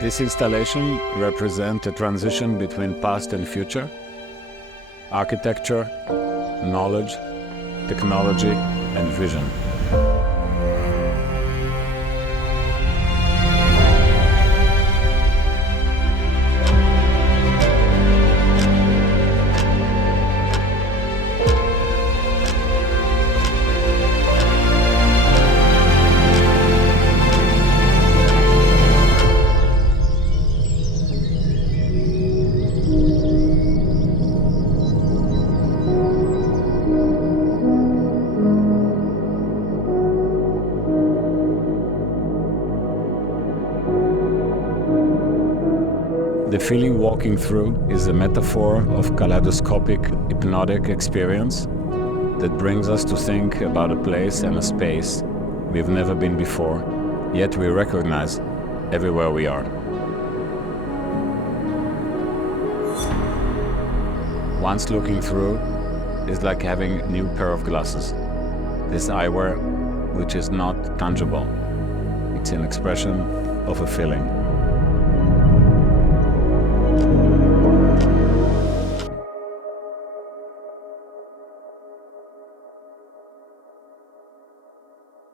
This installation represents a transition between past and future, architecture, knowledge, technology, and vision. The feeling walking through is a metaphor of kaleidoscopic hypnotic experience that brings us to think about a place and a space we've never been before, yet we recognize everywhere we are. Once looking through is like having a new pair of glasses. This eyewear, which is not tangible, it's an expression of a feeling.